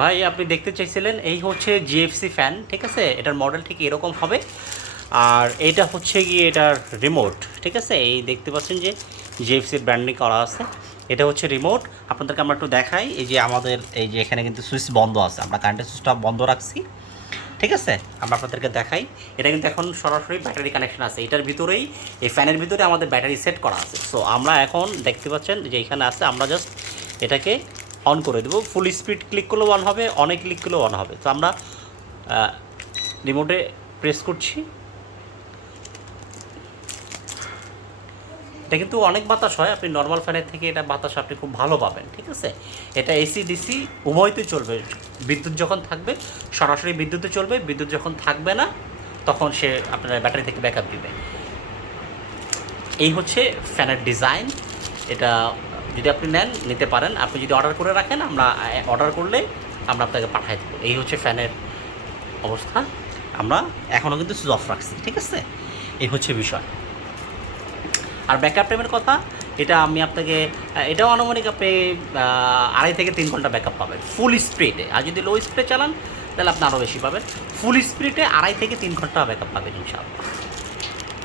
ভাই আপনি দেখতে চাইছিলেন এই হচ্ছে জিএফসি ফ্যান, ঠিক আছে? এটার মডেল ঠিক এরকম হবে। আর এইটা হচ্ছে গিয়ে এটার রিমোট, ঠিক আছে? এই দেখতে পাচ্ছেন যে জিএফসির ব্র্যান্ডিং করা আছে। এটা হচ্ছে রিমোট। আপনাদেরকে আমরা একটু দেখাই। এই যে আমাদের এই যে এখানে কিন্তু সুইচ বন্ধ আছে, আমরা কারেন্টের সুইচটা বন্ধ রাখছি, ঠিক আছে? আমরা আপনাদেরকে দেখাই। এটা কিন্তু এখন সরাসরি ব্যাটারি কানেকশন আছে এটার ভিতরেই। এই ফ্যানের ভিতরে আমাদের ব্যাটারি সেট করা আছে। সো আমরা এখন দেখতে পাচ্ছেন যে এখানে আছে, আমরা জাস্ট এটাকে অন করে দেবো। ফুল স্পিড ক্লিক করলেও অন হবে, অনেক ক্লিক করলেও অন হবে। তো আমরা রিমোটে প্রেস করছি। এটা কিন্তু অনেক বাতাস হয়, আপনি নর্মাল ফ্যানের থেকে এটা বাতাস আপনি খুব ভালো পাবেন, ঠিক আছে? এটা এসি ডিসি উভয়তেই চলবে। বিদ্যুৎ যখন থাকবে সরাসরি বিদ্যুতে চলবে, বিদ্যুৎ যখন থাকবে না তখন সে আপনার ব্যাটারি থেকে ব্যাকআপ দিবে। এই হচ্ছে ফ্যানের ডিজাইন। এটা যদি আপনি নেন নিতে পারেন, আপনি যদি অর্ডার করে রাখেন আমরা অর্ডার করলে আমরা আপনাকে পাঠিয়ে দেবো। এই হচ্ছে ফ্যানের অবস্থা। আমরা এখনও কিন্তু সুইচ অফ রাখছি, ঠিক আছে? এই হচ্ছে বিষয়। আর ব্যাকআপ টাইমের কথা, এটা আমি আপনাকে এটাও আনুমানিক আপনি 2.5 থেকে 3 ঘন্টা ব্যাকআপ পাবেন ফুল স্পিডে। আর যদি লো স্পিডে চালান তাহলে আপনি আরও বেশি পাবেন। ফুল স্পিডে 2.5 থেকে 3 ঘন্টা ব্যাকআপ পাবেন ইনশাআল্লাহ।